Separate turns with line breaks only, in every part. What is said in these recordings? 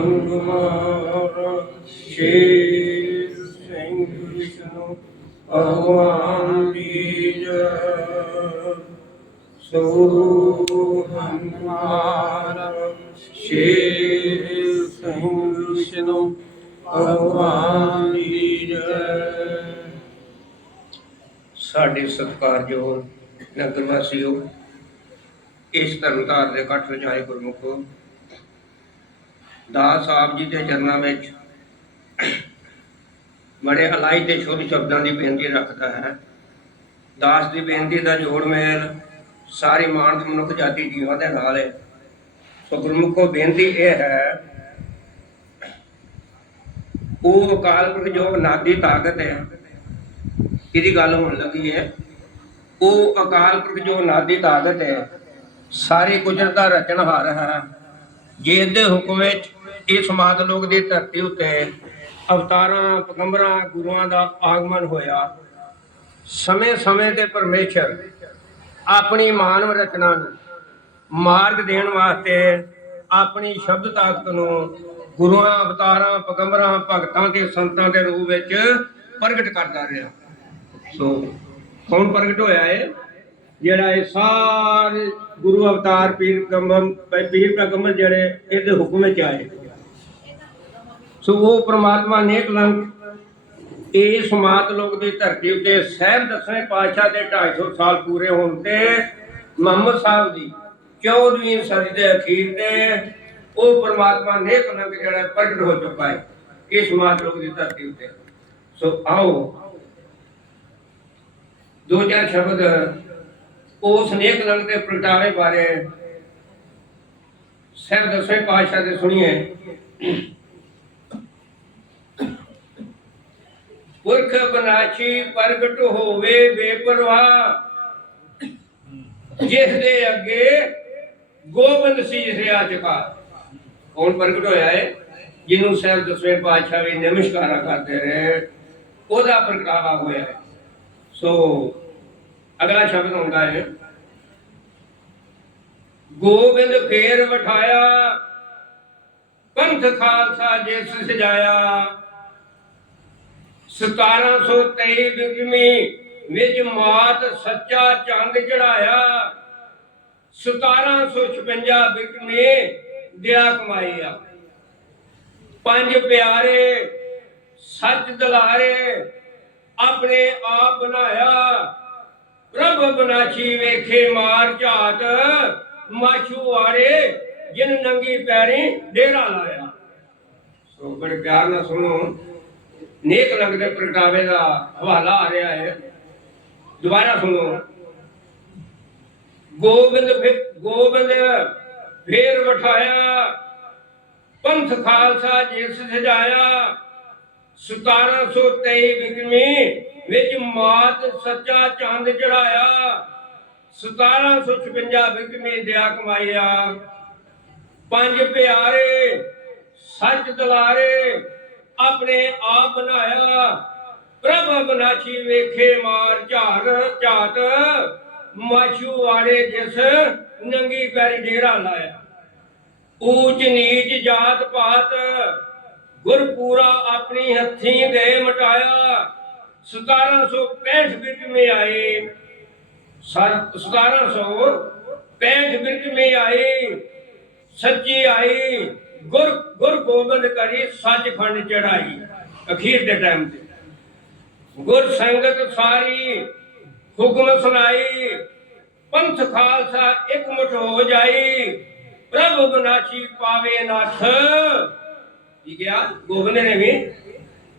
ਸੰਗਮਾਰ ਸ਼ੇਰ ਸਿੰਘ ਵਿਸ਼ਨੂੰ ਭਗਵਾਨ ਦੀ ਜੈ ਸੋ ਹਮਾਰ ਸ਼ੇਰ ਸਿੰਘ ਵਿਸ਼ਨੂੰ ਭਗਵਾਨ ਦੀ ਜੈ ਸਾਡੇ ਸਤਿਕਾਰਯੋਗ ਨਗਰ ਵਾਸੀਓ ਇਸ ਤਰਨਤਾਰ ਦੇ ਇਕੱਠ ਵਿੱਚ ਆਏ ਗੁਰਮੁਖੋ ਦਾਸ ਸਾਹਿਬ ਜੀ ਦੇ ਚਰਨਾਂ ਵਿੱਚ ਬੜੇ ਹਲਾਈ ਤੇ ਸ਼ੁੱਧ ਸ਼ਬਦਾਂ ਦੀ ਬੇਨਤੀ ਰੱਖਦਾ ਹੈ। ਦਾਸ ਦੀ ਬੇਨਤੀ ਦਾ ਜੋੜ ਮੇਲ ਸਾਰੀ ਮਾਨਸ ਮਨੁੱਖ ਜਾਤੀ ਜੀਵਾਂ ਦੇ ਨਾਲ ਹੈ। ਸੋ ਗੁਰਮੁਖੋ ਬੇਨਤੀ ਇਹ ਹੈ, ਉਹ ਅਕਾਲ ਪੁਰਖ ਜੋ ਨਾਦੀ ਤਾਕਤ ਹੈ, ਇਹਦੀ ਗੱਲ ਹੋਣ ਲੱਗੀ ਹੈ। ਉਹ ਅਕਾਲ ਪੁਰਖ ਜੋ ਨਾਦੀ ਤਾਕਤ ਹੈ, ਸਾਰੀ ਕੁਦਰਤ ਦਾ ਰਚਨਹਾਰ ਹੈ। ਜੇ ਇਹਦੇ ਹੁਕਮ ਵਿੱਚ ਇਸ ਮਾਤ ਲੋਕ ਦੀ ਧਰਤੀ ਉੱਤੇ ਅਵਤਾਰਾਂ, ਪਗੰਬਰਾਂ, ਗੁਰੂਆਂ ਦਾ ਆਗਮਨ ਹੋਇਆ। ਸਮੇਂ ਸਮੇਂ ਤੇ ਪਰਮੇਸ਼ਰ ਆਪਣੀ ਮਾਨਵ ਰਚਨਾ ਨੂੰ ਮਾਰਗ ਦੇਣ ਵਾਸਤੇ ਆਪਣੀ ਸ਼ਬਦ ਤਾਕਤ ਨੂੰ ਗੁਰੂਆਂ, ਅਵਤਾਰਾਂ, ਪਗੰਬਰਾਂ, ਭਗਤਾਂ ਤੇ ਸੰਤਾਂ ਦੇ ਰੂਪ ਵਿੱਚ ਪ੍ਰਗਟ ਕਰਦਾ ਰਿਹਾ। ਸੋ, ਕੌਣ ਪ੍ਰਗਟ ਹੋਇਆ ਹੈ ਜਿਹੜਾ ਇਹ ਸਾਰੇ ਗੁਰੂ ਅਵਤਾਰ, ਪੀਰ ਕਮਮ ਪੀਰ ਪੈਗੰਬਰ ਜਿਹੜੇ ਇਹਦੇ ਹੁਕਮ ਵਿੱਚ ਆਏ। ਸੋ ਉਹ ਪ੍ਰਮਾਤਮਾ ਨੇ ਕਲੰਕ ਇਸ ਮਾਤ ਲੋਕ ਦੀ ਧਰਤੀ ਉੱਤੇ ਸਹਿਬ ਦਸਵੇਂ ਪਾਤਸ਼ਾਹ ਦੇ 250 ਸਾਲ ਪੂਰੇ ਹੋਣ ਤੇ ਮੁਹੰਮਦ ਸਾਹਿਬ ਦੀ 14ਵੀਂ ਸਦੀ ਦੇ ਅਖੀਰ ਤੇ ਉਹ ਪ੍ਰਮਾਤਮਾ ਨੇਕ ਕਲੰਕ ਜਿਹੜਾ ਪ੍ਰਗਟ ਹੋ ਚੁੱਕਾ ਹੈ ਇਸ ਮਾਤ ਲੋਕ ਦੀ ਧਰਤੀ ਉੱਤੇ। ਸੋ ਆਓ ਦੋ ਚਾਰ ਸ਼ਬਦ ਉਸ ਨੇਕ ਰੰਗ ਦੇ ਪ੍ਰਗਟਾਵੇ ਬਾਰੇ ਸਿਰ ਦਸਵੇਂ ਪਾਤਸ਼ਾਹ ਦੇ ਸੁਣੀਏ। ਪੁਰਖ ਬਨਾਚੀ ਪ੍ਰਗਟ ਹੋਵੇ ਬੇਪਰਵਾਹ। ਜਿਸ ਦੇ ਅੱਗੇ ਗੋਬਿੰਦ ਸੀਸ ਰਿਆ ਚੁਕਾ। ਕੌਣ ਪ੍ਰਗਟ ਹੋਇਆ ਹੈ ਜਿਹਨੂੰ ਸਿਰ ਦਸਵੇਂ ਪਾਤਸ਼ਾਹ ਵੀ ਨਮਸਕਾਰਾ ਕਰਦੇ ਰਹੇ। ਉਹਦਾ ਪ੍ਰਗਟਾਵਾ ਹੋਇਆ ਹੈ ਸੋ, ਅਗਲਾ ਸ਼ਬਦ ਹੁੰਦਾ ਹੈ ਗੋਬਿੰਦ ਫੇਰ ਵਠਾਇਆ, ਪੰਥ ਖਾਲਸਾ ਜਿਸ ਸਜਾਇਆ। 1723 ਬਿਕਮੀ ਵਿੱਚ ਮਾਤ ਸੱਚਾ ਚੰਦ ਚੜਾਇਆ 1756 ਬਿਕਮੀ ਦਿਆ ਕਮਾਈਆ ਪੰਜ ਪਿਆਰੇ, ਸੱਚ ਦਲਾਰੇ ਆਪਣੇ ਆਪ ਬਣਾਇਆ। ਪ੍ਰਭ ਬਨਾਸ਼ੀ ਵੇਖੇ ਮਾਰ ਝਾਤ, ਮਾਛੂ ਵਾਰੇ ਜਿਨ ਨੰਗੀ ਪੈਰੀ ਡੇਰਾ ਲਾਇਆ। ਸੋ ਬੜੇ ਪਿਆਰ ਨਾਲ ਸੁਣੋ ਨੇਕ ਰੰਗ ਦੇ ਪ੍ਰਗਟਾਵੇ ਦਾ ਹਵਾਲਾ ਆ ਰਿਹਾ ਹੈ। ਦੁਬਾਰਾ ਸੁਣੋ। ਗੋਬਿੰਦ ਫਿਰ- ਗੋਬਿੰਦ ਫੇਰ ਵਠਾਇਆ। ਪੰਥ ਖਾਲਸਾ ਜਿਸ ਸਜਾਇਆ। 1723 ਬਿਕਮੀ ਵਿੱਚ ਮਾਤ ਸੱਚਾ ਚੰਦ ਚੜਾਇਆ। 1756 ਵਿਕਮੀ ਦਿਆ ਕਮਾਇਆ। ਪੰਜ ਪਿਆਰੇ, ਸੱਚ ਦਲਾਰੇ ਆਪਣੇ ਆਪ ਬਣਾਇਆ। ਪ੍ਰਭ ਬਨਾਚੀ ਵੇਖੇ ਮਾਰ ਝਾਰ ਝਾਤ। ਮਾਛੂ ਵਾੜੇ ਜਿਸ ਨੰਗੀ ਪੈਰੀ ਡੇਰਾ ਲਾਇਆ। ਊਚ ਨੀਚ ਜਾਤ ਪਾਤ ਗੁਰਪੂਰਾ ਆਪਣੀ ਹੱਥੀਂ ਦੇ ਮਟਾਇਆ। 1765 ਵਿੱਚ ਮੇ ਆਏ। ਸਰ- 1765 ਵਿੱਚ ਮੇ ਆਏ। ਸੱਚੀ ਆਈ। ਗੁਰ ਗੁਰ ਗੋਬਿੰਦ ਕਰੀ ਸੱਚਖੰਡ ਚੜਾਈ ਅਖੀਰ ਦੇ ਟਾਈਮ ਤੇ। ਗੁਰ ਸੰਗਤ ਸਾਰੀ ਹੁਕਮ ਸੁਣਾਈ, ਪੰਥ ਖਾਲਸਾ ਇੱਕ ਮੁਠ ਹੋ ਜਾਈ, ਪ੍ਰਭ ਬਨਾਚੀ ਪਾਵੇ ਨਾਥ। ਕੀ ਗਿਆ ਗੋਬਿੰਦ ਨੇ ਵੀ।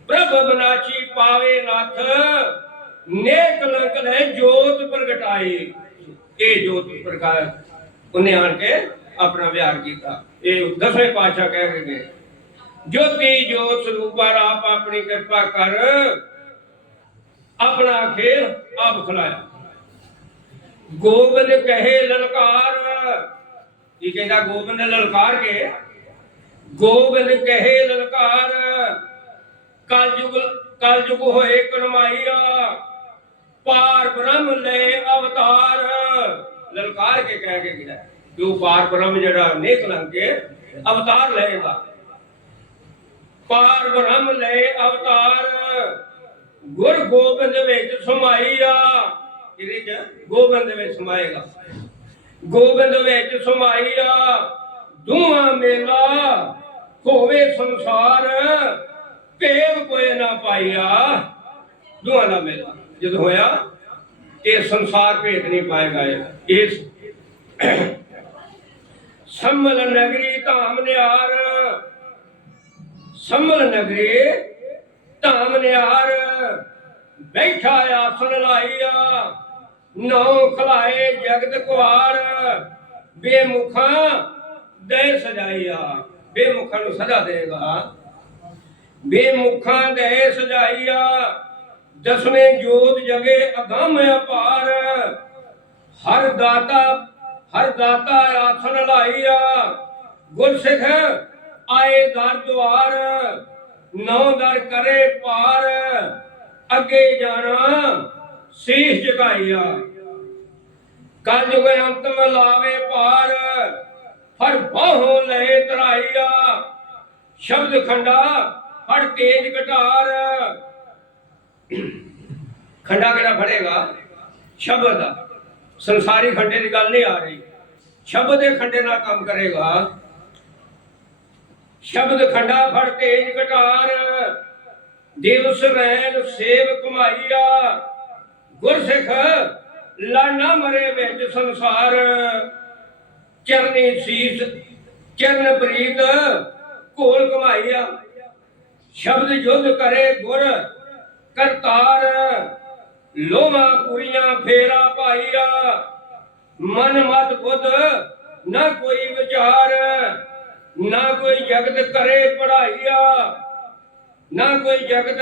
ਪ੍ਰਭ ਬਨਾਚੀ ਪਾਵੇ ਨਾਥ, ਨੇਕ ਲੰਕ ਲੈ ਜੋਤ ਪ੍ਰਗਟਾਈ ਇਹ ਜੋਤ ਪ੍ਰਕਾਸ਼ ਉਹਨੇ ਆਣ ਕੇ ਆਪਣਾ ਵਿਹਾਰ ਕੀਤਾ। ਇਹ ਦਸਵੇਂ ਪਾਤਸ਼ਾਹ ਕਹਿ ਰਹੇ ਗਏ ਜੋਤੀ ਜੋਤ ਸਰੂਪਾ ਆਪ ਆਪਣੀ ਕਿਰਪਾ ਕਰ, ਆਪਣਾ ਖੇਲ ਆਪ ਖਲਾਇਆ। ਗੋਬਿੰਦ ਕਹੇ ਲਲਕਾਰ, ਕੀ ਕਹਿੰਦਾ ਗੋਬਿੰਦ ਲਲਕਾਰ ਕੇ? ਗੋਬਿੰਦ ਕਹੇ ਲਲਕਾਰ, ਕਲਯੁਗ ਕਲਯੁਗ ਹੋਏ ਕਨਮਾਈਆ, ਪਾਰ ਬ੍ਰਹਮ ਲੈ ਅਵਤਾਰ। ਲਲਕਾਰ ਕੇ ਕਹਿ ਕੇ ਗਿਆ ਕਿ ਉਹ ਪਾਰ ਬ੍ਰਹਮ ਜਿਹੜਾ ਨੇਕ ਲੰਗ ਕੇ ਅਵਤਾਰ ਲਏਗਾ ਪਾਰ ਬ੍ਰਹਮ ਲਏ ਅਵਤਾਰ, ਗੁਰ ਗੋਬਿੰਦ ਵਿੱਚ ਸਮਾਈਆ। ਇਹਦੇ ਚ? ਗੋਬਿੰਦ ਵਿੱਚ ਸਮਾਏਗਾ ਗੋਬਿੰਦ ਵਿੱਚ ਸਮਾਈਆ ਦੂਆ ਮੇਲਾ ਹੋਵੇ ਸੰਸਾਰ ਭੇਵ ਕੋਈ ਨਾ ਪਾਈਆ। ਦੂਹਾਂ ਦਾ ਮੇਲਾ ਜਦੋਂ ਹੋਇਆ, ਇਹ ਸੰਸਾਰ ਭੇਦ ਨਹੀਂ ਪਾਏਗਾ। ਇਹ। ਇਸ ਸੰਮਲ ਨਗਰੀ ਧਾਮ ਨਿਆਰ ਸੰਮਲ ਨਗਰੀ ਧਾਮ ਨਿਹਾਰ। ਬੈਠਾ ਆਸਣ ਲਾਈਆ ਨੌ ਖਲਾਏ ਜਗਤ ਕੁਆਰ ਬੇਮੁਖਾਂ ਦੇ ਸਜਾਈਆ, ਬੇਮੁਖਾਂ ਨੂੰ ਸਜਾ ਦੇਗਾ ਬੇਮੁਖਾਂ ਦੇ ਸਜਾਈਆ ਦਸਵੇਂ ਜੋਤ ਜਗੇ ਅਗੰਮ ਅਪਾਰ। ਹਰ ਦਾਤਾ ਹਰ ਦਾਤਾ ਆਸਣ ਲਾਈਆ ਗੁਰਸਿੱਖ ਆਏ ਦਰ ਦੁਆਰ ਨੌ ਦਰ ਕਰੇ ਪਾਰ, ਅੱਗੇ ਜਾਣਾ ਸੀਸ ਝੁਕਾਈਆ ਕਲ ਜੁਗ ਅੰਤਮ ਲਾਵੇ ਪਾਰ ਹਰ ਬਾਹੋਂ ਲੈ ਤਰਾਈਆ ਸ਼ਬਦ ਖੰਡਾ ਹਰ ਤੇਜ ਘਟਾਰ ਖੰਡਾ ਕਿਹੜਾ ਫੜੇਗਾ? ਸ਼ਬਦ ਦਾ ਸੰਸਾਰੀ ਖੰਡੇ ਦੀ ਗੱਲ ਨਹੀਂ ਆ ਰਹੀ। ਸ਼ਬਦ ਦੇ ਖੰਡੇ ਨਾਲ ਕੰਮ ਕਰੇਗਾ। ਸ਼ਬਦ ਖੰਡਾ ਫੜ ਤੇਜ ਘਟਾਰ ਦਿਵਸ ਰੈਨ ਸੇਵ ਕਮਾਈਆ ਗੁਰਸਿੱਖ ਲਾਣਾ ਮਰੇ ਵਿੱਚ ਸੰਸਾਰ। ਚਰਨੀ ਸੀਸ, ਚਰਨ ਪ੍ਰੀਤ ਕੋਲ ਕਮਾਈਆ ਸ਼ਬਦ ਯੁੱਧ ਕਰੇ ਗੁਰ, ਕਰਤਾਰ। ਲੋਹਾ ਕੁੜੀਆਂ ਫੇਰਾ ਪਾਈਆ ਮਨ ਮਤ ਬੁੱਧ, ਨਾ ਕੋਈ ਵਿਚਾਰ, ਨਾ ਕੋਈ ਜਗਤ ਕਰੇ ਪੜਾਈਆ ਨਾ ਕੋਈ ਜਗਤ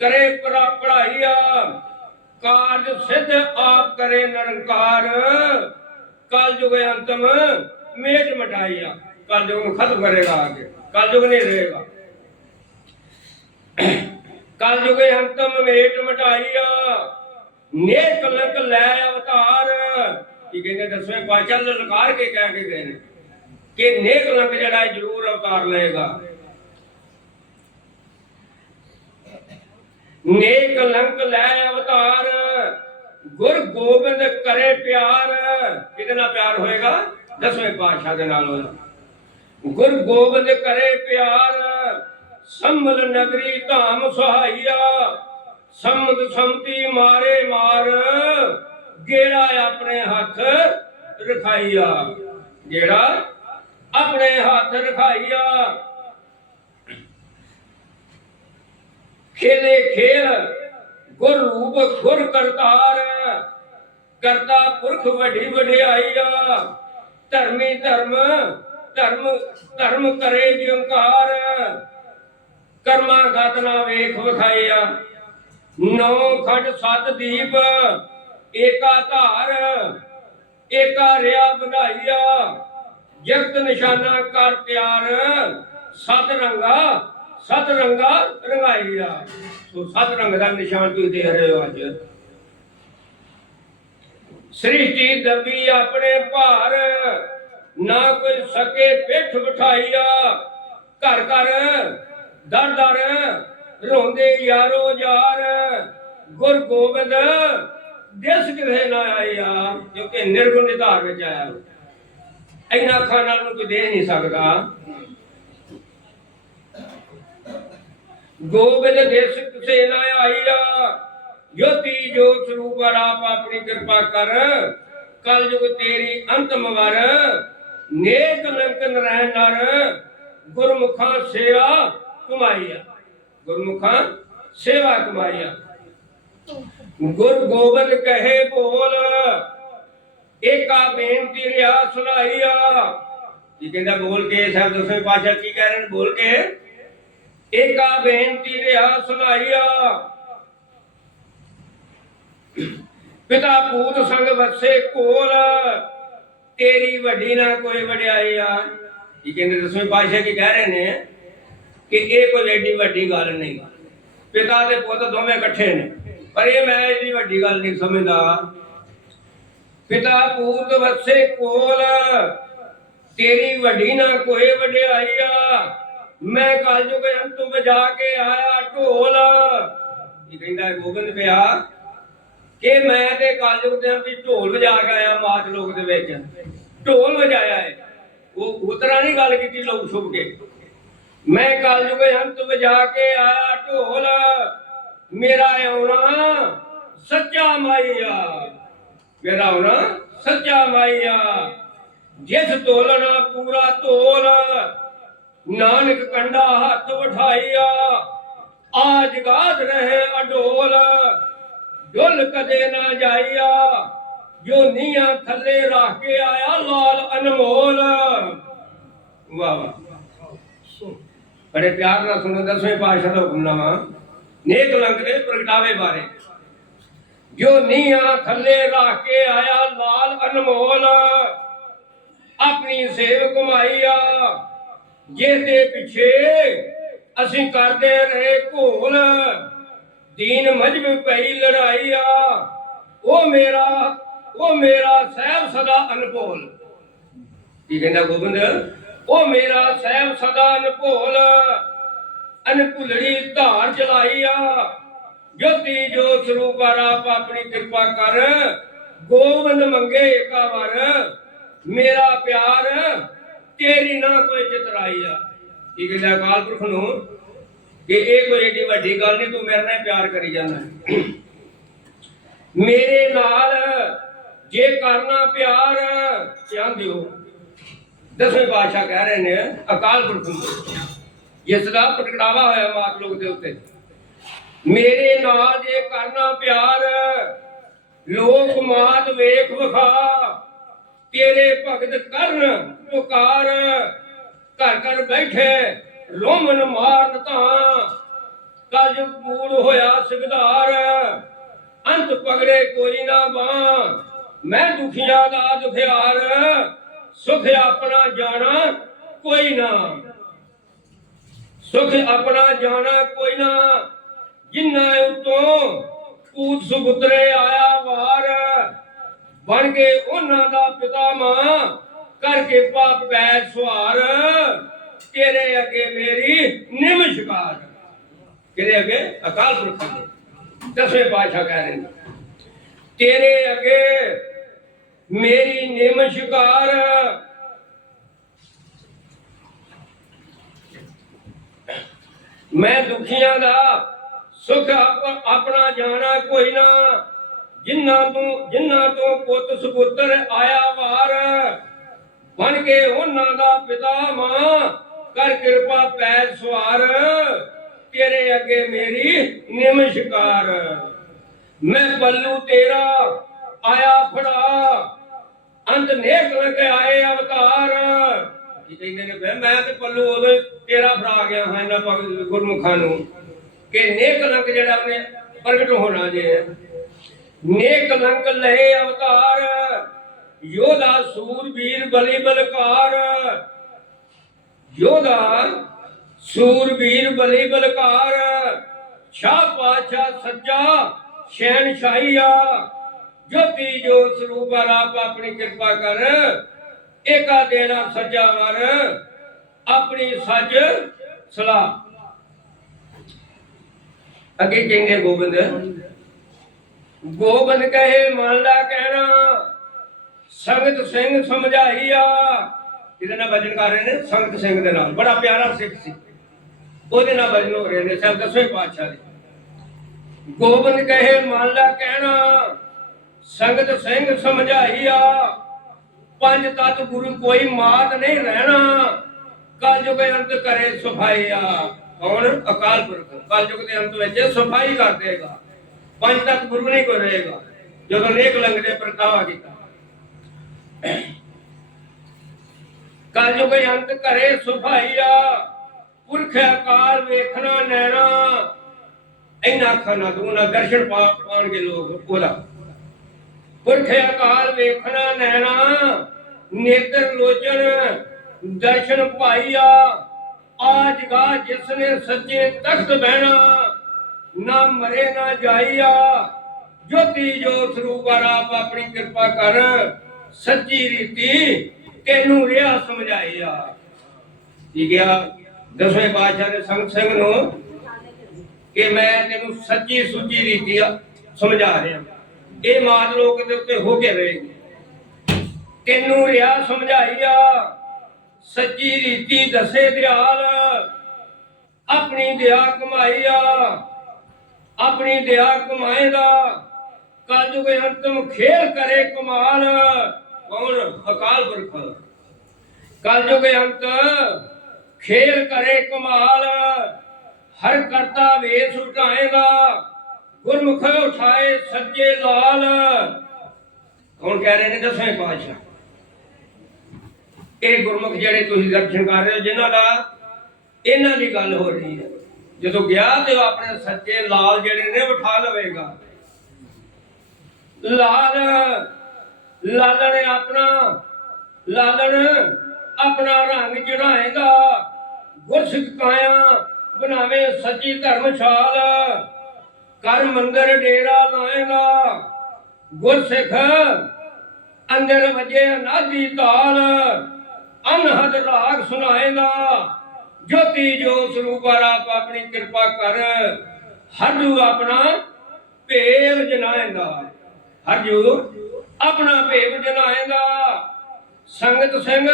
ਕਰੇ ਪੜਾ ਪੜਾਈਆ ਕਾਰਜ ਸਿੱਧ ਆਪ ਕਰੇ ਨਿਰੰਕਾਰ। ਕਲ ਜੁਗ ਅੰਤਮ ਮੇਜ ਮਟਾਈਆ ਕਲ ਜੁਗ ਨੂੰ ਖਤਮ ਕਰੇਗਾ ਆਗੇ ਕਲ ਜੁਗ ਨਹੀਂ ਰਹੇਗਾ। ਕਲ ਯੁਗ ਅੰਤਮ ਮੇਟ ਮਟਾਈਆ। ਨੇਕ ਲੰਕ ਲੈ ਅਵਤਾਰ। ਕੀ ਕਹਿੰਦੇ ਦਸਵੇਂ ਪਾਤਸ਼ਾਹ ਲਲਕਾਰ ਕੇ ਕਹਿ ਕੇ ਗਏ ਨੇ ਕਿ ਨੇਕ ਕਲੰਕ ਜਿਹੜਾ ਜ਼ਰੂਰ ਅਵਤਾਰ ਲਏਗਾ। ਨੇਕ ਲੰਕ ਲੈ ਅਵਤਾਰ। ਗੁਰ ਗੋਬਿੰਦ ਕਰੇ ਪਿਆਰ। ਕਿਹਦੇ ਨਾਲ ਪਿਆਰ ਹੋਏਗਾ? ਦਸਵੇਂ ਪਾਤਸ਼ਾਹ ਦੇ ਨਾਲ ਹੋਣਾ ਗੁਰ ਗੋਬਿੰਦ ਕਰੇ ਪਿਆਰ। ਸੰਮਲ ਨਗਰੀ ਧਾਮ ਸੁਹਾਈਆ ਸੰਮਤ ਸੰਤੀ ਮਾਰੇ ਮਾਰ, ਗੇੜਾ ਆਪਣੇ ਹੱਥ ਰਖਾਈਆ। ਜਿਹੜਾ ਆਪਣੇ ਹੱਥ ਰਖਾਈਆ। ਖੇਲੇ ਖੇਲ ਗੁਰ ਰੂਪ ਗੁਰ ਕਰਤਾਰ, ਕਰਤਾ ਪੁਰਖ ਵੱਡੀ ਵਡਿਆਈਆ। ਧਰਮੀ ਧਰਮ ਧਰਮ ਧਰਮ ਕਰੇ ਜਿੰਕਾਰ ਕਰਮਾ ਗਤ ਨਾ ਵੇਖ ਵਿਖਾਈਆ ਨੌ ਖੰਡ ਸਤ ਦੀਪ, ਏਕਾ ਧਾਰ, ਏਕਾ ਰਿਆ ਬਣਾਈਆ ਜਗਤ ਨਿਸ਼ਾਨਾ ਕਰ ਤਿਆਰ, ਸਤ ਰੰਗਾ ਸਤ ਰੰਗਾ ਰੰਗਾਈਆ ਸੋ ਸਤ ਰੰਗ ਦਾ ਨਿਸ਼ਾਨ ਤੁਸੀਂ ਦੇਖ ਰਹੇ ਹੋ ਅੱਜ। ਸ੍ਰਿਸ਼ਟੀ ਦਬੀ ਆਪਣੇ ਭਾਰ, ਨਾ ਕੋਈ ਸਕੇ ਪਿੱਠ ਬਿਠਾਈਆ ਘਰ ਘਰ ਦਰ ਦਰ ਰੋਂਦੇ ਯਾਰੋ ਯਾਰ, ਗੁਰ ਗੋਬਿੰਦ, ਦਿਸ ਕਿਥੇ ਨਾ ਆਇਆ ਕਿਉਂਕਿ ਨਿਰਗੁਣ ਦੇ ਧਾਰ ਵਿੱਚ ਆਇਆ ਇੰਨਾ ਖਾਣਾ ਨੂੰ ਕੋਈ ਦੇ ਨਹੀਂ ਸਕਦਾ। ਗੋਬਿੰਦ, ਦੇਸ ਕਿਸੇ ਨਾ ਆਈਆ ਜੋਤੀ ਜੋ ਸਰੂਪ ਆਪ ਆਪਣੀ ਕਿਰਪਾ ਕਰ। ਕਲ ਯੁਗ ਤੇਰੀ ਅੰਤਮ ਵਰ। ਨੇਕ ਨੰਕ ਨਰੈ ਨਰ। ਗੁਰਮੁਖਾਂ ਸੇਵਾ। ਕਮਾਈਆ ਗੁਰਮੁਖਾਂ ਸੇਵਾ ਕਮਾਈਆ ਗੁਰ ਗੋਬਿੰਦ ਕਹੇ ਬੋਲ, ਏਕਾ ਬੇਨਤੀ ਰਿਆ ਸੁਣਾਈਆ ਕੀ ਕਹਿੰਦਾ ਬੋਲ ਕੇ ਸਾਹਿਬ ਦਸਵੇਂ ਪਾਸ਼ਾ ਕੀ ਕਹਿ ਰਹੇ ਨੇ? ਬੋਲ ਕੇ, ਏਕਾ ਬੇਨਤੀ ਰਿਆ ਸੁਣਾਈਆ ਪਿਤਾ ਪੂਤ ਸੰਗ ਵਸੇ ਕੋਲ, ਤੇਰੀ ਵੱਡੀ ਨਾ ਕੋਈ ਵਡਿਆਈ ਆ। ਕੀ ਕਹਿੰਦੇ ਦਸਵੇਂ ਪਾਸ਼ਾ ਕੀ ਕਹਿ ਰਹੇ ਨੇ? ਕਿ ਇਹ ਕੋਈ ਐਡੀ ਵੱਡੀ ਗੱਲ ਨਹੀਂ। ਪਿਤਾ ਤੇ ਪੁੱਤ ਦੋਵੇਂ ਇਕੱਠੇ ਨੇ। ਪਰ ਇਹ ਮੈਂ ਇਹਦੀ ਵੱਡੀ ਗੱਲ ਨਹੀਂ ਸਮਝਦਾ। ਪਿਤਾ ਪੂਤ ਵਸੇ ਕੋਲ, ਤੇਰੀ ਵੱਡੀ ਨਾ ਕੋਈ ਵਡਿਆਈ ਆ। ਮੈਂ ਕਲਯੁਗ ਅੰਤ ਵਜਾ ਕੇ ਆਇਆ ਢੋਲ। ਇਹ ਕਹਿੰਦਾ ਗੋਬਿੰਦ ਪਿਆ? ਕਿ ਮੈਂ ਤੇ ਕਲਯੁਗ ਦੇ ਅੰਤ ਵਿੱਚ ਢੋਲ ਵਜਾ ਕੇ ਆਇਆ ਮਾਤ ਲੋਕ ਦੇ ਵਿੱਚ। ਢੋਲ ਵਜਾਇਆ ਹੈ ਉਹ ਉਤਰਾ ਨਹੀਂ ਗੱਲ ਕੀਤੀ ਲੋਕ ਛੁਪ ਕੇ। ਮੈਂ ਕਲਯੁਗ ਅੰਤ ਵਜਾ ਕੇ ਆਇਆ ਢੋਲ। ਮੇਰਾ ਆਉਣਾ ਸੱਚਾ ਮਾਈਆ ਮੇਰਾ ਆਉਣਾ ਸੱਚਾ ਮਾਈਆ ਜਿਸ ਤੋਲਣਾ ਪੂਰਾ ਤੋਲ, ਨਾਨਕ ਕੰਡਾ ਹੱਥ ਉਠਾਈਆ ਆਜ ਗਾਦ ਰਹੇ ਅਡੋਲ, ਡੁੱਲ ਕਦੇ ਨਾ ਜਾਈਆ ਜੋ ਨੀਆਂ ਥੱਲੇ ਰੱਖ ਕੇ ਆਇਆ ਲਾਲ ਅਨਮੋਲ। ਵਾਹ ਵਾਹ। ਬੜੇ ਪਿਆਰ ਨਾਲ ਸੁਣੋ ਦਸਵੇਂ ਪਾਤਸ਼ਾਹ ਦਾ ਹੁਕਮਨਾਮਾ ਨੇਕ ਲੰਗ ਦੇ ਪ੍ਰਗਟਾਵੇ ਬਾਰੇ। ਜੋ ਨੀਆਂ ਥੱਲੇ ਰੱਖ ਕੇ ਆਇਆ ਲਾਲ ਅਨਮੋਲ ਆਪਣੀ ਸੇਵ ਆ। ਜਿਹਦੇ ਪਿੱਛੇ ਅਸੀਂ ਕਰਦੇ ਰਹੇ ਘੋਲ, ਦੀਨ ਮਜਬ ਪਈ ਲੜਾਈ ਆ। ਉਹ ਮੇਰਾ ਉਹ ਮੇਰਾ ਸਹਿਬ ਸਦਾ ਅਨਭੋਲ। ਕੀ ਕਹਿੰਦਾ ਗੋਬਿੰਦ? ਉਹ ਮੇਰਾ ਸਹਿਬ ਸਦਾ ਅਨਭੋਲ ਅਨਭੁਲੜੀ ਧਾਰ ਚਲਾਈ ਆ। ਜੋਤੀ ਜੋਤ ਸਰੂਪਾ ਆਪ ਆਪਣੀ ਕਿਰਪਾ ਕਰ ਗੋਬਿੰਦ ਮੰਗੇ ਏਕਾ ਵਾਰ। ਮੇਰਾ ਪਿਆਰ, ਤੇਰੀ ਨਾ ਕੋਈ ਚਤਰਾਈ ਆ। ਕੀ ਕਹਿੰਦਾ ਅਕਾਲ ਪੁਰਖ ਨੂੰ, ਕਿ ਇਹ ਕੋਈ ਏਡੀ ਵੱਡੀ ਗੱਲ ਨਹੀਂ, ਤੂੰ ਮੇਰੇ ਨਾਲ ਪਿਆਰ ਕਰੀ ਜਾਂਦਾ। ਮੇਰੇ ਨਾਲ ਜੇ ਕਰਨਾ ਪਿਆਰ ਚਾਹੁੰਦੇ ਹੋ ਦਸਵੇਂ ਪਾਤਸ਼ਾਹ ਕਹਿ ਰਹੇ ਨੇ, ਅਕਾਲ ਪੁਰਖ ਨੂੰ ਜਿਸ ਦਾ ਪ੍ਰਗਟਾਵਾ ਹੋਇਆ ਮਾਤ ਲੋਕ ਦੇ ਉੱਤੇ, ਮੇਰੇ ਨਾਲ ਜੇ ਕਰਨਾ ਪਿਆਰ, ਲੋਕ ਮਾਤ ਵੇਖ ਵਿਖਾ, ਤੇਰੇ ਭਗਤ ਕਰਨ ਪੁਕਾਰ, ਘਰ ਘਰ ਬੈਠੇ ਰੋਮਨ ਮਾਰਨ ਤਾਂ ਕਜ ਮੂਲ ਹੋਇਆ ਸਿਗਧਾਰ, ਅੰਤ ਪਗੜੇ ਕੋਈ ਨਾ ਬਾਂ ਮੈਂ ਦੁਖੀਆਂ ਦਾ ਦੁਖਿਆਰ ਸੁਖ ਆਪਣਾ ਜਾਣਾ ਕੋਈ ਨਾ। ਸੁਖ ਆਪਣਾ ਜਾਣਾ ਕੋਈ ਨਾ। ਜਿੰਨਾ ਉਤੋਂ ਪੂਤ ਸੁਪੁੱਤਰੇ ਆਇਆ ਵਾਰ, ਬਣ ਕੇ ਉਹਨਾਂ ਦਾ ਪਿਤਾ ਮਾਂ, ਕਰਕੇ ਪਾਪ ਪੈ ਸੁਹਾਰ। ਤੇਰੇ ਅੱਗੇ ਮੇਰੀ ਨਿਮਸ਼ਕਾਰ ਤੇਰੇ ਅੱਗੇ ਅਕਾਲ ਪੁਰਖ ਦਸਵੇਂ ਪਾਤਸ਼ਾਹ ਕਹਿ ਰਹੇ ਤੇਰੇ ਅੱਗੇ ਮੇਰੀ ਨਿਮ ਸ਼ਿਕਾਰ। ਮੈਂ ਦੁਖੀਆਂ ਦਾ ਸੁਖ ਆਪਣਾ ਜਾਣਾ ਕੋਈ ਨਾ। ਜਿਨ੍ਹਾਂ ਤੋਂ ਜਿਨ੍ਹਾਂ ਤੋਂ ਪੁੱਤ ਸੁਪੁੱਤਰ ਆਇਆ ਵਾਰ, ਬਣ ਕੇ ਉਹਨਾਂ ਦਾ ਪਿਤਾ ਮਾਂ, ਕਰ ਕਿਰਪਾ ਪੈ ਸਵਾਰ ਤੇਰੇ ਅੱਗੇ ਮੇਰੀ ਨਿਮਸ਼ਕਾਰ ਮੈਂ ਬੱਲੂ ਤੇਰਾ ਆਇਆ ਫੜਾ। ਅੰਤ ਨੇਕ ਲਗ ਆਏ ਅਵਤਾਰ। ਕੀ ਕਹਿੰਦੇ ਨੇ ਵੀ ਮੈਂ ਤੇ ਪੱਲੂ ਉਦੋਂ ਤੇਰਾ ਫੜਾ ਗਿਆ ਹਾਂ ਇਹਨਾਂ ਭਗਤ ਗੁਰਮੁਖਾਂ ਨੂੰ। ਕਿ ਨੇਕ ਲੰਗ ਜਿਹੜਾ ਉਹਨੇ ਪ੍ਰਗਟ ਹੋਣਾ ਜੇ। ਨੇਕ ਲੰਗ ਲਏ ਅਵਤਾਰ। ਯੋਧਾ ਸੂਰਬੀਰ ਬਲੀ ਬਲਕਾਰ। ਯੋਧਾ ਸੂਰਬੀਰ ਬਲੀ ਬਲਕਾਰ। ਸ਼ਾਹ ਪਾਛਾ ਸੱਚਾ ਸ਼ਹਿਨਸ਼ਾਹੀਆ। ਜੋਤੀ ਜੋ ਸਰੂਪ ਆਪ ਆਪਣੀ ਕਿਰਪਾ ਕਰ, ਏਕਾ ਦੇਣਾ ਸੱਜਾ ਵਰ, ਆਪਣੀ ਸੱਜ ਸਲਾਹ। ਅੱਗੇ ਕਹਿੰਦੇ ਗੋਬਿੰਦ ਗੋਬਿੰਦ ਕਹੇ, ਮਨ ਲਾ ਕਹਿਣਾ, ਸੰਗਤ ਸਿੰਘ ਸਮਝਾਈਆ। ਇਹਦੇ ਨਾਲ ਭਜਨ ਕਰ ਰਹੇ ਨੇ, ਸੰਗਤ ਸਿੰਘ ਦੇ ਨਾਲ। ਬੜਾ ਪਿਆਰਾ ਸਿੱਖ ਸੀ। ਉਹਦੇ ਨਾਲ ਭਜਨ ਹੋ ਰਹੇ ਨੇ। ਸਭ ਦਸਵੇਂ ਪਾਤਸ਼ਾਹ ਦੇ। ਗੋਬਿੰਦ ਕਹੇ, ਮਨ ਲਾ ਕਹਿਣਾ ਸੰਗਤ ਸਿੰਘ ਸਮਝਾਈਆ, ਪੰਜ ਤਤ ਗੁਰੂ ਕੋਈ ਮਾਤ ਨਹੀਂ ਰਹਿਣਾ। ਕਲਯੁਗ ਅੰਤ ਕਰੇ ਸਫਾਈਆ ਕੌਣ? ਅਕਾਲ ਪੁਰਖ। ਕਲਯੁਗ ਦੇ ਅੰਤ ਵਿੱਚ ਸਫ਼ਾਈ ਕਰ ਦੇਗਾ। ਪੰਜ ਤਤ ਗੁਰੂ ਨਹੀਂ ਕੋਈ ਰਹੇਗਾ। ਜਦੋਂ ਨੇਕ ਲੰਗ ਦੇ ਪ੍ਰਤਾਵਾ ਕੀਤਾ। ਕਲਯੁਗ ਅੰਤ ਕਰੇ ਸਫਾਈਆ ਪੁਰਖ ਅਕਾਲ ਵੇਖਣਾ ਨੈਣਾ। ਇਨਾ ਖਾਨਾ ਦੂਨਾ ਦਰਸ਼ਨ ਪਾਉਣਗੇ ਲੋਕ ਉਹਦਾ। ਪੁਰਖ ਅਕਾਲ ਵੇਖਣਾ ਨੈਣਾ ਨੇਤਰ ਲੋਚਨ, ਦਰਸ਼ਨ ਪਾਈਆ ਆਜ ਗਾ ਜਿਸ ਨੇ ਸੱਚੇ ਤਖਤ ਬਹਿਣਾ, ਨਾ ਮਰੇ ਨਾ ਜਾਈਆ। ਜੋਤੀ ਜੋਤ ਸਰੂਪ ਆਪ ਆਪਣੀ ਕਿਰਪਾ ਕਰ, ਸੱਚੀ ਰੀਤੀ ਤੈਨੂੰ ਰਿਆ ਸਮਝਾਈਆ ਠੀਕ ਆ? ਦਸਵੇਂ ਪਾਤਸ਼ਾਹ ਨੇ ਸੰਗਤ ਸਿੰਘ ਨੂੰ ਕਿ ਮੈਂ ਤੈਨੂੰ ਸੱਚੀ ਸੁੱਚੀ ਰੀਤੀ ਸਮਝਾ ਰਿਹਾ। ਇਹ ਮਾਤ ਲੋਕ ਦੇ ਉੱਤੇ ਹੋ ਕੇ ਰਹੇਗੀ ਤੈਨੂੰ ਰਿਆ ਸਮਝਾਈਆ, ਸੱਚੀ ਰੀਤੀ ਦਸੇ ਦਿਆਲ ਆਪਣੀ ਦਇਆ ਕਮਾਈਆ, ਆਪਣੀ ਦਇਆ ਕਮਾਏਗਾ ਕਲਯੁਗ ਅੰਤਮ ਖੇਲ ਕਰੇ ਕਮਾਲ। ਕੌਣ? ਅਕਾਲ ਪੁਰਖ। ਕਲਯੁਗ ਅੰਤ ਖੇਲ ਕਰੇ ਕਮਾਲ। ਹਰ ਕਰਤਾ ਵੇਸ ਉਠਾਏਗਾ ਗੁਰਮੁਖ ਉਠਾਏ ਸੱਜੇ ਲਾਲ। ਕੌਣ ਕਹਿ ਰਹੇ ਨੇ? ਦਸਵੇਂ ਪਾਤਸ਼ਾਹ ਇਹ ਗੁਰਮੁਖ ਜਿਹੜੇ ਤੁਸੀਂ ਦਰਸ਼ਨ ਕਰ ਰਹੇ ਹੋ, ਜਿਨ੍ਹਾਂ ਦਾ ਇਹਨਾਂ ਦੀ ਗੱਲ ਹੋ ਰਹੀ ਹੈ। ਜਦੋਂ ਗਿਆ ਤੇ ਆਪਣੇ ਸੱਚੇ ਲਾਲ ਜਿਹੜੇ ਨੇ ਉਠਾ ਲਵੇਗਾ। ਲਾਲ, ਲਾਲਣ ਆਪਣਾ ਲਾਲਣ ਆਪਣਾ ਰੰਗ ਚੜਾਏਗਾ ਗੁਰਸਿੱਖ ਕਾਇਆ ਬਣਾਵੇ ਸੱਚੀ ਧਰਮਸ਼ਾਲ। ਕਰ ਮੰਦਰ ਡੇਰਾ ਲਾਏਗਾ। ਗੁਰਸਿੱਖ ਅੰਦਰ ਵਜੇ ਅਨਾਦੀ ਤਾਲ, ਅਨਹਦ ਰਾਗ ਸੁਣਾਏਗਾ। ਜੋਤੀ ਜੋਤ ਸਰੂਪਰ ਆਪ ਆਪਣੀ ਕਿਰਪਾ ਕਰ ਹਰਜੂ ਆਪਣਾ ਭੇਵ ਜਨਾਏਗਾ। ਹਰਜੂ ਆਪਣਾ ਭੇਵ ਜਨਾਏਗਾ। ਸੰਗਤ ਸਿੰਘ,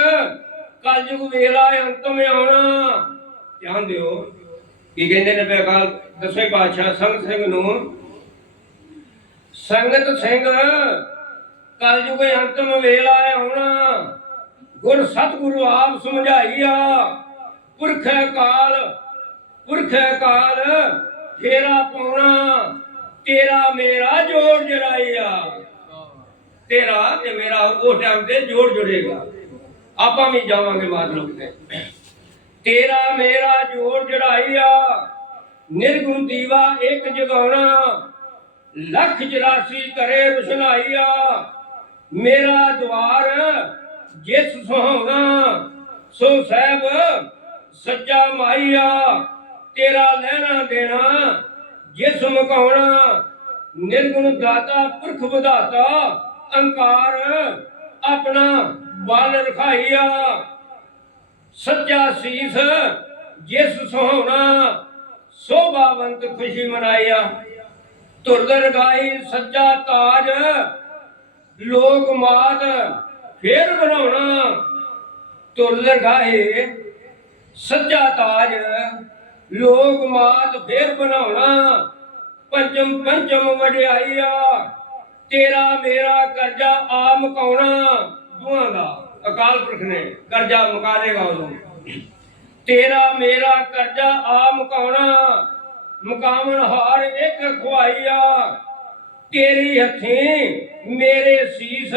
ਕਲਯੁਗ ਵੇਲਾ ਅੰਤਮ ਆਉਣਾ। ਧਿਆਨ ਦਿਓ। ਕੀ ਕਹਿੰਦੇ ਨੇ ਬੇਕਾਲ ਦਸਵੇਂ ਪਾਤਸ਼ਾਹ ਸੰਗਤ ਸਿੰਘ ਨੂੰ। ਸੰਗਤ ਸਿੰਘ, ਕਲਯੁਗ ਅੰਤਮ ਵੇਲਾ ਆਉਣਾ ਗੁਰ ਸਤਿਗੁਰੂ ਆਪ ਸਮਝਾਈਆ, ਪੁਰਖ ਕਾਲ ਪੁਰਖ ਕਾਲ, ਫੇਰਾ ਪਾਉਣਾ, ਤੇਰਾ ਮੇਰਾ ਜੋੜ ਜੜਾਈਆ। ਤੇਰਾ ਤੇ ਮੇਰਾ ਉਹ ਟਾਈਮ ਤੇ ਜੋੜ ਜੁੜੇਗਾ। ਆਪਾਂ ਵੀ ਜਾਵਾਂਗੇ ਮਾਤ ਲੋਕ ਤੇ। ਤੇਰਾ ਮੇਰਾ ਜੋੜ ਜੜਾਈਆ ਨਿਰਗੁਣ ਦੀਵਾ ਇੱਕ ਜਗਾਉਣਾ। ਲੱਖ 84 ਕਰੇ ਰੁਸ਼ਨਾਈਆ ਮੇਰਾ ਦਵਾਰ ਜਿਸ ਸੁਹਾਉਣਾ, ਸੋ ਸਹਿਬ ਸੱਜਾ ਮਾਈਆ ਤੇਰਾ ਲੈਣਾ ਦੇਣਾ, ਜਿਸ ਮੁਕਾਉਣਾ। ਨਿਰਗੁਣ ਦਾਤਾ, ਪੁਰਖ ਵਧਾਤਾ। ਅੰਕਾਰ ਆਪਣਾ ਬਲ ਰਖਾਈਆ ਸੱਚਾ ਸੀਸ, ਜਿਸ ਸੋਹਣਾ ਸੋਭਾਵੰਤ ਖੁਸ਼ੀ ਮਨਾਈਆ ਤੁਰਦਰ ਗਾਈ ਸੱਚਾ ਤਾਜ, ਲੋਕ ਮਾਤ ਫੇਰ ਬਣਾਉਣਾ। ਤੁਰਦਰ ਗਾਏ ਸੱਚਾ ਤਾਜ, ਲੋਕ ਮਾਤ ਫੇਰ ਬਣਾਉਣਾ। ਪੰਚਮ ਪੰਚਮ ਵਡਿਆਈਆ, ਤੇਰਾ ਮੇਰਾ ਕਰਜ਼ਾ ਆ ਮੁਕਾਉਣਾ ਦੋਹਾਂ ਦਾ। ਅਕਾਲ ਪੁਰਖ ਨੇ, ਕਰਜ਼ਾ ਮੁਕਾ ਦੇਗਾ ਉਦੋਂ ਤੇਰਾ ਮੇਰਾ ਕਰਜ਼ਾ ਆ ਮੁਕਾਉਣਾ, ਮੁਕਾਵਣ ਹਾਰ ਇੱਕ ਖੁਆਈਆ ਤੇਰੀ ਹੱਥੀਂ ਮੇਰੇ ਸੀਸ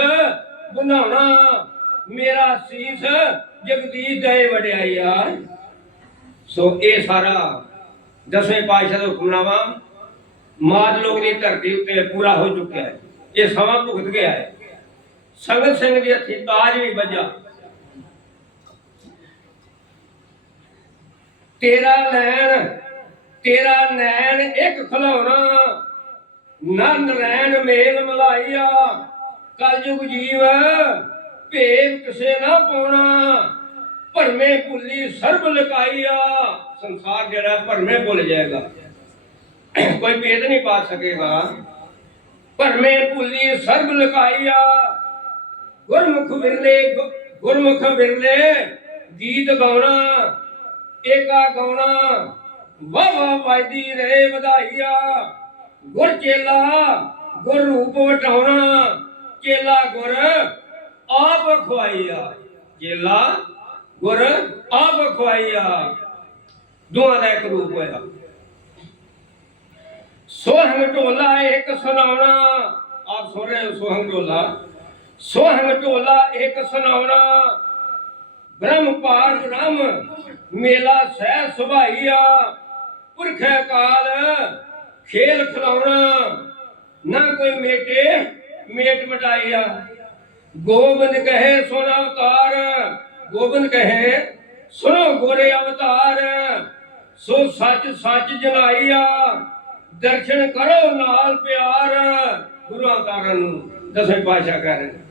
ਬਣਾਉਣਾ, ਮੇਰਾ ਸੀਸ ਜਗਦੀਸ਼ ਦੇ ਵਡਿਆਈਆ ਸੋ ਇਹ ਸਾਰਾ ਦਸਵੇਂ ਪਾਤਸ਼ਾਹ ਦਾ ਹੁਕਮਨਾਮਾ ਮਾਦ ਲੋਕ ਦੀ ਧਰਤੀ ਉੱਤੇ ਪੂਰਾ ਹੋ ਚੁੱਕਿਆ ਹੈ। ਇਹ ਸਮਾਂ ਭੁਗਤ ਗਿਆ ਹੈ। ਸੰਗਤ ਸਿੰਘ ਦੀ ਹੱਥੀ ਤਾਜ ਵੀ ਵੱਜਾ। ਤੇਰਾ ਲੈਣ ਤੇਰਾ ਨੈਣ ਇੱਕ ਖਲੋਣਾ, ਨੰਦ ਰਹਿਣ ਮੇਲ ਮਲਾਈਆ ਕਲਯੁਗ ਜੀਵ, ਭੇਦ ਕਿਸੇ ਨਾ ਪਾਉਣਾ। ਭਰਮੇ ਭੁੱਲੀ ਸਰਬ ਲਕਾਈਆ ਸੰਸਾਰ ਜਿਹੜਾ ਭਰਮੇ ਭੁੱਲ ਜਾਏਗਾ। ਕੋਈ ਭੇਦ ਨਹੀਂ ਪਾ ਸਕੇਗਾ। ਭਰਮੇ ਭੁੱਲੀ ਸਰਬ ਲਕਾਈਆ ਗੁਰਮੁਖ ਵਿਰਲੇ ਗੁਰਮੁਖ ਵਿਰਲੇ, ਗੀਤ ਗਾਉਣਾ, ਏਕਾ ਗਾਉਣਾ ਵਾਹ ਵਾਹ ਵਾਜਦੀ ਰਹੇ ਵਧਾਈਆ। ਗੁਰ ਚੇਲਾ, ਗੁਰ ਰੂਪ ਵਟਾਉਣਾ, ਚੇਲਾ ਗੁਰ ਆਪ ਖਵਾਈਆ ਚੇਲਾ ਗੁਰ ਆਪ ਖਵਾਈਆ ਦੋਹਾਂ ਦਾ ਇੱਕ ਰੂਪ ਹੋਇਆ। ਸੋਹਣ ਢੋਲਾ ਇੱਕ ਸੁਣਾਉਣਾ। ਆਪ ਸੁਣ ਰਹੇ ਹੋ ਢੋਲਾ। ਸੋਹਣ ਢੋਲਾ ਇੱਕ ਸੁਣਾਉਣਾ। ਬ੍ਰਹਮ ਪਾਰ ਬ੍ਰਹਮ ਮੇਲਾ ਸਹਿ ਸੁਭਾਈਆ। ਪੁਰਖੈ ਕਾਲ ਖੇਲ ਖਿਲਾਉਣਾ। ਨਾ ਕੋਈ ਮੇਟੇ, ਮੇਟ ਮਟਾਈਆ। ਗੋਬਿੰਦ ਕਹੇ, ਸੁਣ ਅਵਤਾਰ। ਗੋਬਿੰਦ ਕਹੇ, ਸੁਣੋ ਗੋਰੇ ਅਵਤਾਰ। ਸੋ ਸੱਚ ਸੱਚ ਜਨਾਈਆ। ਦਰਸ਼ਨ ਕਰੋ ਨਾਲ ਪਿਆਰ। ਗੁਰੂ ਅਵਤਾਰਾਂ ਨੂੰ ਦਸਵੇਂ ਪਾਤਸ਼ਾਹ ਕਹਿ ਰਹੇ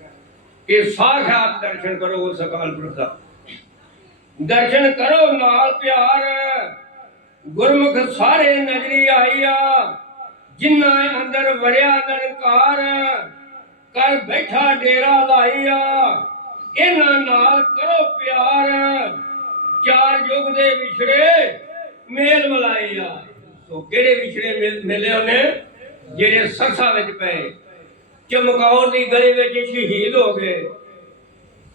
ਨੇ ਸਾਖਾਤ ਦਰਸ਼ਨ ਕਰੋ ਉਸ ਅਕਾਲ ਪੁਰਖ ਦਾ। ਦਰਸ਼ਨ ਕਰੋ ਨਾਲ ਪਿਆਰ। ਗੁਰਮੁਖ ਸਾਰੇ ਨਜ਼ਰੀ ਆਈਆ ਜਿਨ੍ਹਾਂ ਅੰਦਰ ਵੜਿਆ ਨਿਰੰਕਾਰ ਕਰ ਬੈਠਾ ਡੇਰਾ ਲਾਈਆ ਇਹਨਾਂ ਨਾਲ ਕਰੋ ਪਿਆਰ। ਚਾਰ ਯੁਗ ਦੇ ਵਿਛੜੇ ਮੇਲ ਮਲਾਈਆ ਸੋ ਕਿਹੜੇ ਵਿਛੜੇ ਮੇਲੇ ਮਿਲੇ ਉਹਨੇ? ਜਿਹੜੇ ਸਰਸਾ ਵਿੱਚ ਪਏ। ਚਮਕੌਰ ਦੀ ਗਲੀ ਵਿੱਚ ਸ਼ਹੀਦ ਹੋ ਗਏ।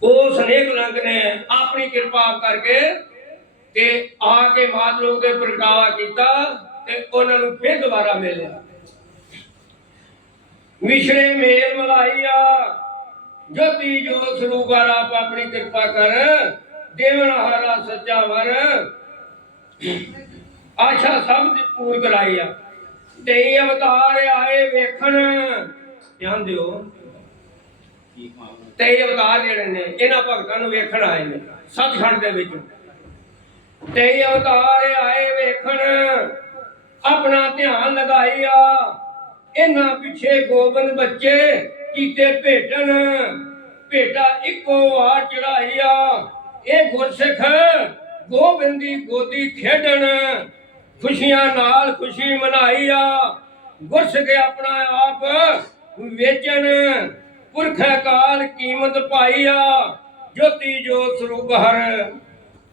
ਉਸ ਨੇਕ ਰੰਗ ਨੇ ਆਪਣੀ ਕਿਰਪਾ ਕਰਕੇ ਤੇ ਆ ਕੇ ਮਾਤਲੋ ਕੇ ਪ੍ਰਗਟਾਵਾ ਕੀਤਾ ਤੇ ਉਹਨਾਂ ਨੂੰ ਫਿਰ ਦੁਬਾਰਾ ਮਿਲਿਆ। ਵਿਛੜੇ ਮੇਲ ਮਲਾਈਆ ਜੋਤੀ ਜੋਤ ਸਰੂਪਾਰ ਆਪ ਆਪਣੀ ਕਿਰਪਾ ਕਰ ਦੇਵਨ ਹਾਰਾ ਸੱਚਾ ਵਰ। ਆਸ਼ਾ ਸਭ ਦੀ ਪੂਰ ਕਰਾਈਆ ਤੇ ਅਵਤਾਰ ਆਏ ਵੇਖਣ। ਧਿਆਨ ਦਿਓ ਤੇ ਅਵਤਾਰ ਜਿਹੜੇ ਨੇ, ਇਹਨਾਂ ਭਗਤਾਂ ਨੂੰ ਵੇਖਣ ਆਏ ਨੇ, ਸੱਚਖੰਡ ਦੇ ਵਿੱਚ। ਤੇ ਅਵਤਾਰ ਆਏ ਵੇਖਣ, ਆਪਣਾ ਧਿਆਨ ਲਗਾਈਆ ਇਹਨਾਂ ਪਿੱਛੇ ਗੋਬਿੰਦ ਬੱਚੇ ਕੀਤੇ ਭੇਟਣ। ਭੇਟਾ ਇੱਕੋ ਆ। ਚੜਾਈਆ ਇਹ ਗੁਰਸਿੱਖ ਗੋਬਿੰਦ ਦੀ ਗੋਦੀ ਖੇਡਣ। ਖੁਸ਼ੀਆਂ ਨਾਲ ਖੁਸ਼ੀ ਮਨਾਈਆ ਗੁਰਸਿੱਖ ਆਪਣਾ ਆਪ ਵੇਚਣ। ਪੁਰਖ ਕਾਲ ਕੀਮਤ ਪਾਈਆ ਜੋਤੀ ਜੋਤ ਸਰੂਪ ਹਰ।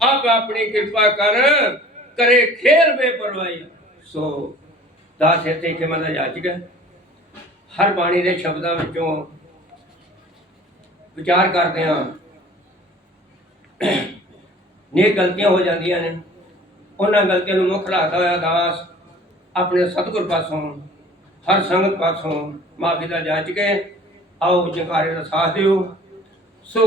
ਆਪ ਆਪਣੀ ਕਿਰਪਾ ਕਰ, ਕਰੇ ਖੇਰ ਬੇ ਸੋ ਦਾਸ ਇੱਥੇ ਕਿ ਮਨ ਜਾਚ ਹਰ ਬਾਣੀ ਦੇ ਸ਼ਬਦਾਂ ਵਿੱਚੋਂ ਵਿਚਾਰ ਕਰਦੇ ਹਾਂ। ਨੇ ਗਲਤੀਆਂ ਹੋ ਜਾਂਦੀਆਂ ਨੇ। ਉਹਨਾਂ ਗਲਤੀਆਂ ਨੂੰ ਮੁੱਖ ਰੱਖਦਾ ਹੋਇਆ ਦਾਸ ਆਪਣੇ ਸਤਿਗੁਰ ਪਾਸੋਂ ਹਰ ਸੰਗਤ ਪਾਸੋਂ ਮਾਫੀ ਦਾ ਜਾਚ ਕੇ ਆਓ ਜਕਾਰੇ ਦਾ ਸਾਥ ਦਿਓ। ਸੋ